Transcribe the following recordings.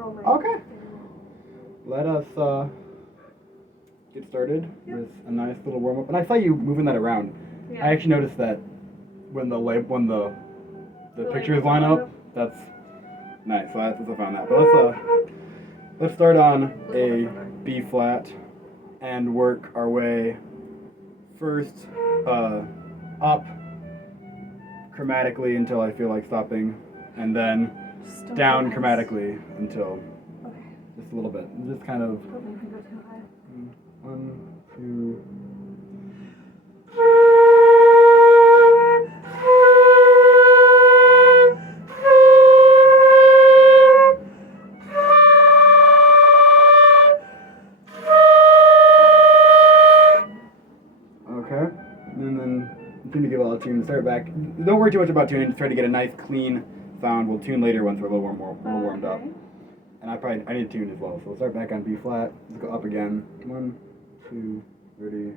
Okay. Let us get started with a nice little warm up. And I saw you moving that around. Yeah. I actually noticed that when the pictures line up, that's nice. So I found that. But let's start on a B flat and work our way first up chromatically until I feel like stopping, and then down chromatically until just a little bit. Just kind of 1, 2. Okay, and then continue to get all the tune. Start back. Don't worry too much about tuning. Just try to get a nice clean sound. We'll tune later once we're a little warmed up. And I need to tune as well. So we'll start back on B flat. Let's go up again. 1, 2, ready.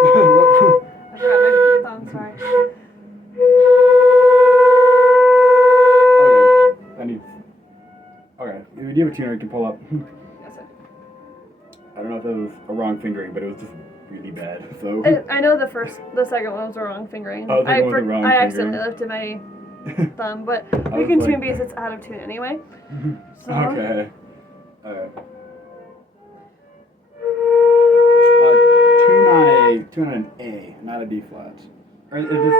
I forgot my thumb, sorry. Okay. If you have a tuner, you can pull up. Yes, sir. I don't know if that was a wrong fingering, but it was just really bad. So I know the second one was the wrong fingering. Oh, the second one was the wrong I fingering. accidentally lifted my thumb, but we can tune because it's out of tune anyway. So. Okay. Tune on an A, not a D flat. Or is this?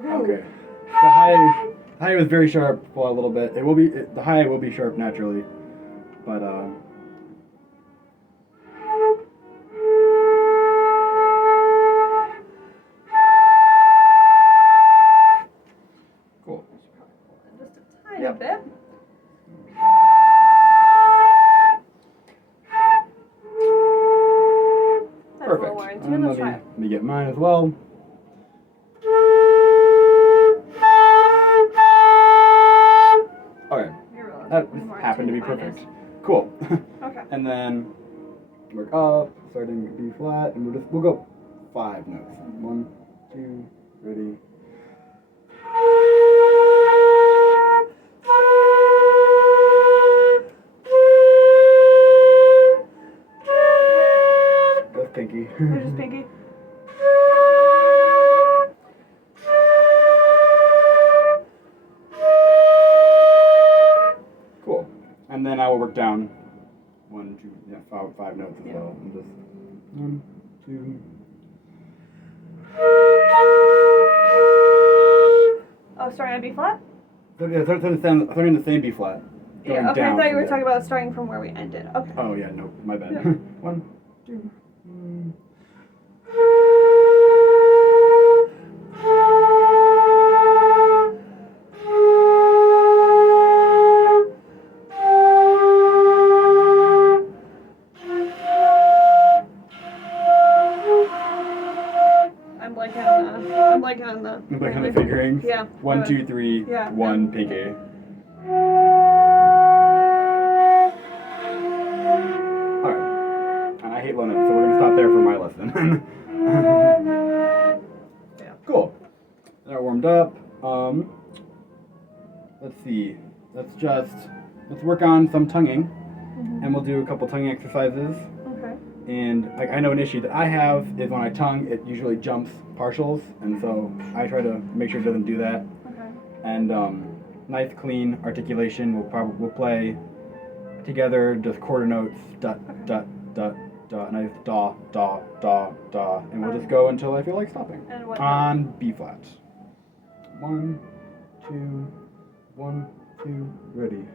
Okay. The high was very sharp for a little bit. The high will be sharp naturally, but cool. Just a tiny bit. Perfect. Let me get mine as well. Okay. That happened to be perfect. Cool. Okay. And then work up, starting at B flat, and we'll go 5 notes. 1, 2, ready. That's pinky. Which is pinky? Cool. And then I will work down 1, 2, 5 notes as well. And just 1, 2. Oh, starting on B flat? Starting the same B flat. Yeah, okay, I thought you were talking about starting from where we ended. Okay. Oh, yeah, no, my bad. Yeah. 1, 2. I'm blanking on the fingerings? Yeah. 1, 2, 3, Yeah. 1, pinky. Alright. And I hate low notes, so we're going to stop there for my lesson. Yeah. Cool. Now warmed up. Let's see. Let's work on some tonguing. And we'll do a couple tonguing exercises. Okay. And like I know an issue that I have is when I tongue, it usually jumps partials, and so I try to make sure it doesn't do that. Okay. And nice clean articulation. We'll play together just quarter notes, dot dot dot dot, nice da da da da, and we'll just go until I feel like stopping. And what on B flat. 1, 2, 1, 2, ready.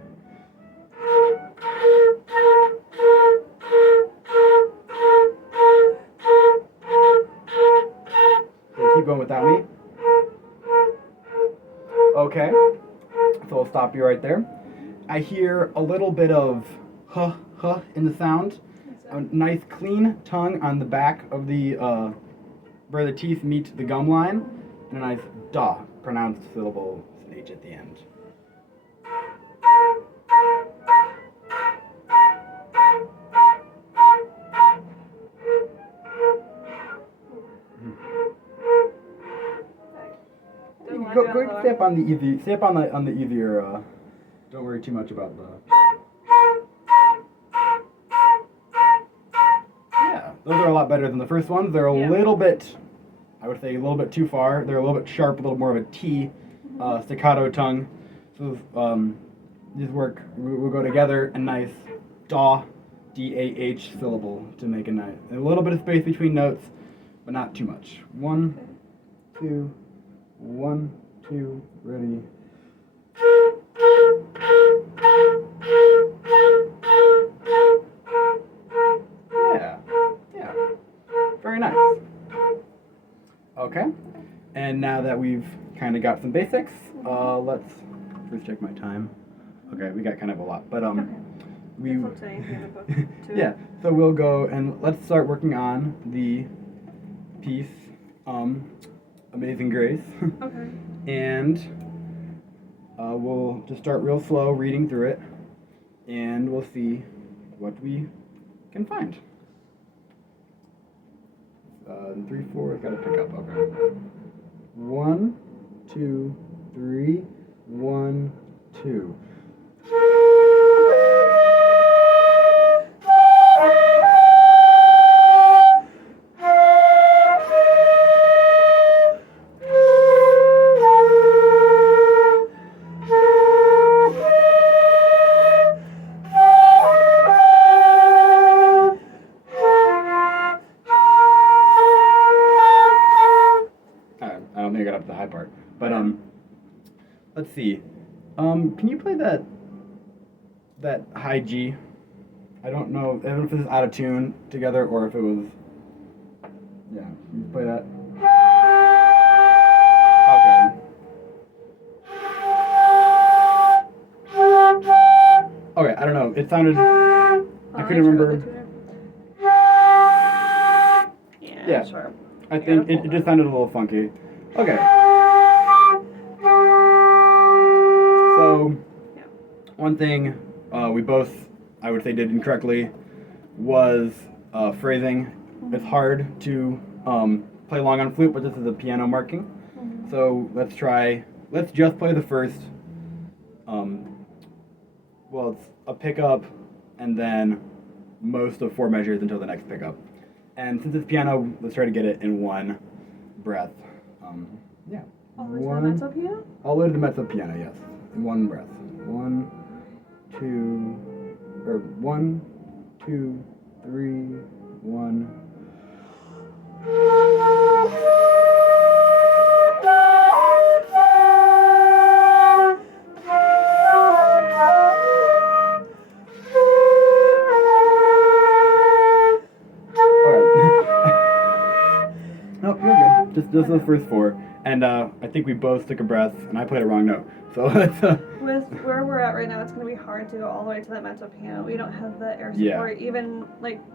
Keep going without me. Okay, so I'll stop you right there. I hear a little bit of huh in the sound. A nice clean tongue on the back of the where the teeth meet the gum line, and a nice da pronounced syllable with an H at the end. might Go be go on ahead and lower. stay up on the easy. Stay up on the easier. Don't worry too much about the. Yeah, those are a lot better than the first ones. They're a Yeah. little bit, I would say, a little bit too far. They're a little bit sharp, a little more of a T, staccato tongue. So these work. We'll go together a nice DAH, DAH syllable to make a nice. A little bit of space between notes, but not too much. 1, 2, 1, 2, ready. Yeah, yeah, very nice. Okay, and now that we've kind of got some basics, let's first check my time. Okay, we got kind of a lot, but we Flip to anything in the book, too. yeah. So we'll go and let's start working on the piece, Amazing Grace, Okay. and we'll just start real slow reading through it, and we'll see what we can find. 3, 4, I've got to pick up. Okay. 1, 2, 3, 1, 2. I don't think I got up to the high part, but let's see. Can you play that high G? I don't know if this is out of tune together or if it was. Yeah, can you play that? Okay. Okay, I don't know. It sounded. I couldn't remember. Yeah. Sure. I think it just sounded a little funky. Okay. So, one thing we both, I would say, did incorrectly was phrasing. It's hard to play along on flute, but this is a piano marking. So let's just play the first, well, it's a pickup and then most of 4 measures until the next pickup. And since it's piano, let's try to get it in one breath. Yeah. All the way to the mezzo piano? All the way to the mezzo piano, yes. In one breath. 1, 2, or 1, 2, 3, 1. Nope, you're good. Just those first 4. And I think we both took a breath, and I played a wrong note. So let's. With where we're at right now, it's going to be hard to go all the way to that mezzo piano. We don't have the air Yeah. support. Even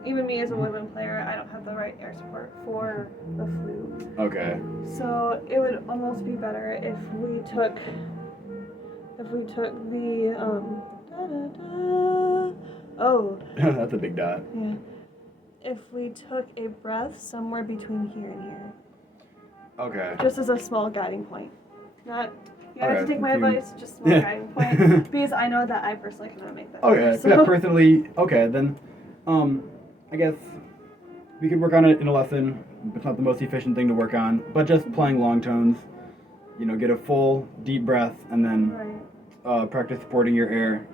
me as a woodwind player, I don't have the right air support for the flute. Okay. So it would almost be better if we took the da, da, da. Oh. That's a big dot. Yeah. If we took a breath somewhere between here and here. Okay. Just as a small guiding point. Not, you have Okay, to take my you- advice, just a small guiding point. Because I know that I personally cannot make that. Okay. better, so. Yeah. Personally, okay. Then, I guess we could work on it in a lesson. It's not the most efficient thing to work on, but just playing long tones. You know, get a full deep breath and then Right. practice supporting your air.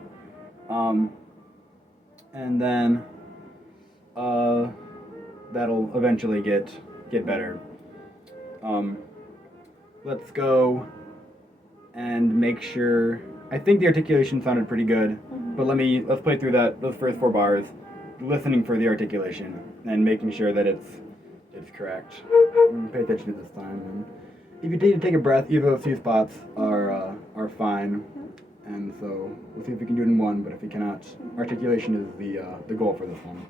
And then that'll eventually get better. Let's go and make sure. I think the articulation sounded pretty good, but let's play through those first 4 bars, listening for the articulation and making sure that it's correct. Pay attention to this time. And if you need to take a breath, either of those 2 spots are fine. And so we'll see if we can do it in one. But if we cannot, articulation is the goal for this one.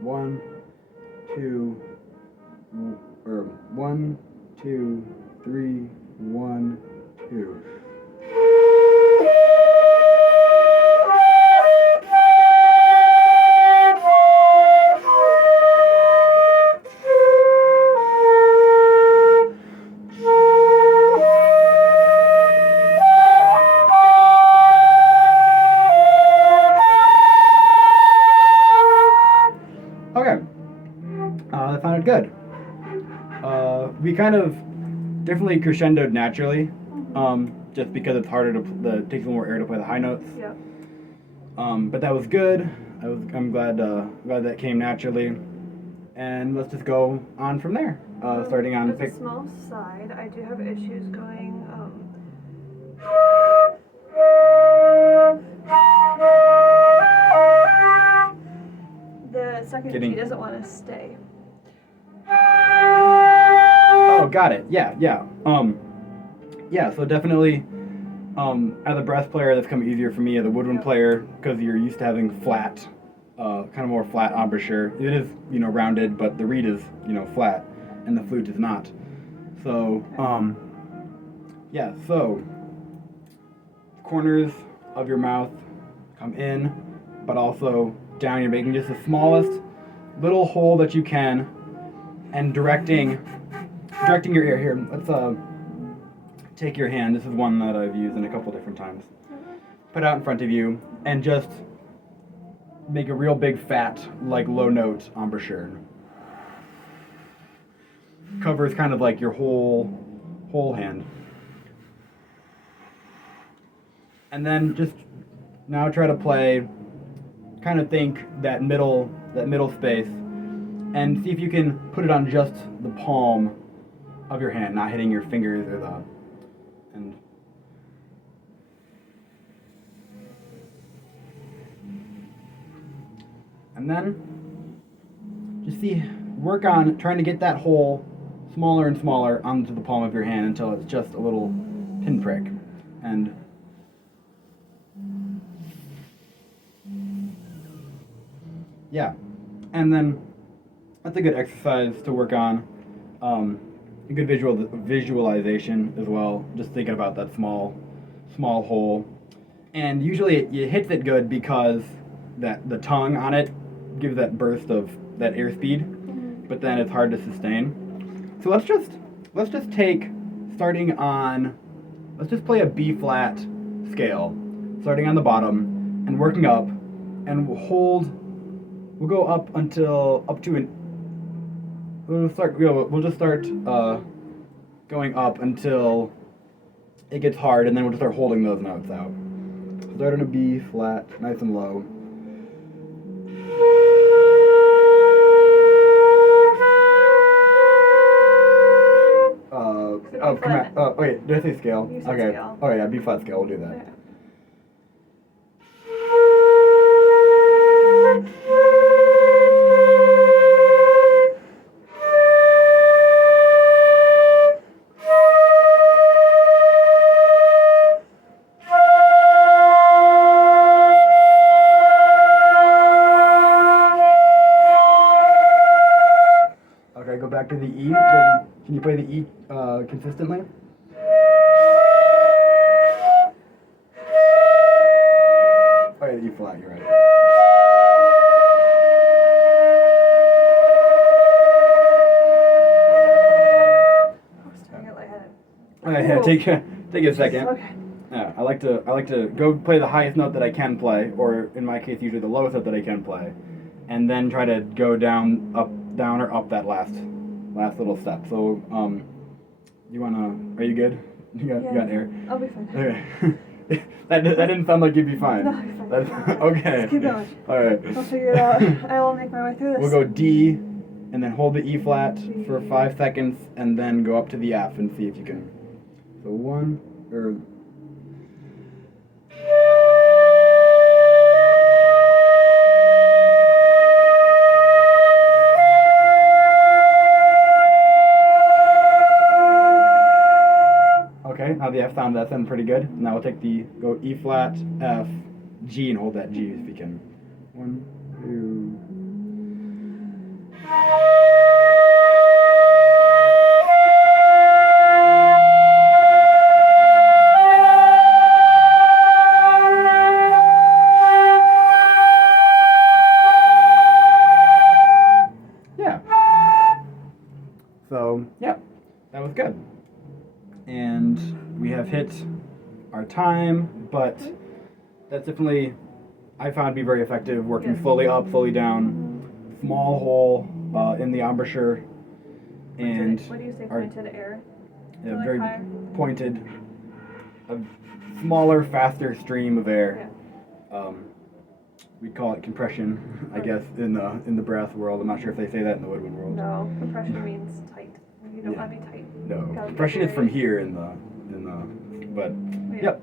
1, 2, or 1, 2, 3, 1, 2. That sounded good. We kind of definitely crescendoed naturally, just because it's harder it takes a little more air to play the high notes. Yep. But that was good. I'm glad that came naturally. And let's just go on from there. Starting on As a small side, I do have issues going. The second key doesn't want to stay. Oh, got it. Yeah. So definitely, as a brass player, that's come easier for me as a woodwind player because you're used to having flat, kind of more flat embouchure. It is, rounded, but the reed is, flat, and the flute is not. So, so corners of your mouth come in, but also down. You're making just the smallest little hole that you can, and directing your ear here. Let's take your hand. This is one that I've used in a couple different times. Put it out in front of you and just make a real big fat, like low note embouchure. Covers kind of like your whole hand. And then just now try to play, kind of think that middle space, and see if you can put it on just the palm of your hand, not hitting your fingers or and then just work on trying to get that hole smaller and smaller onto the palm of your hand until it's just a little pinprick. And and then that's a good exercise to work on. A good visualization as well. Just thinking about that small hole, and usually it hits it good because that the tongue on it gives that burst of that airspeed, but then it's hard to sustain. So let's just take let's just play a B flat scale, starting on the bottom and working up, and we'll go up we'll just start going up until it gets hard, and then we'll just start holding those notes out. So start on a B flat, nice and low. Wait, did I say scale? You said okay. Scale. Oh yeah, B flat scale, we'll do that. Yeah. Okay, go back to the E. Can you play the E consistently? Oh yeah, the E flat, you're right. I was starting to get lightheaded. Okay, yeah, take a second. Okay. Yeah, I like to go play the highest note that I can play, or in my case, usually the lowest note that I can play, and then try to go down or up that last little step. So, are you good? You got air? I'll be fine. Okay. that didn't sound like you'd be fine. No, I'm fine. That's, okay. Let's keep going. All right. I'll figure it out. I will make my way through this. We'll go D, and then hold the E flat for 5 seconds, and then go up to the F and see if you can. So okay, now the F sound, that sounded pretty good. Now we'll take go E flat, F, G, and hold that G if you can. 1, 2. Yeah. So, yeah, that was good. And we have hit our time, but that's definitely, I found to be very effective, working Yes. slowly up, slowly down, small hole, in the embouchure, and What do you say? our- Pointed air. yeah, So, like, very higher? pointed, a smaller, faster stream of air. We'd call it compression, I guess, in the breath world. I'm not sure if they say that in the woodwind world. No, compression means tight. You don't want to be tight. No, Gotta compression is be from very- here but Yeah. yep.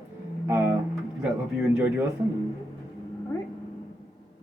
I hope you enjoyed your lesson. All right.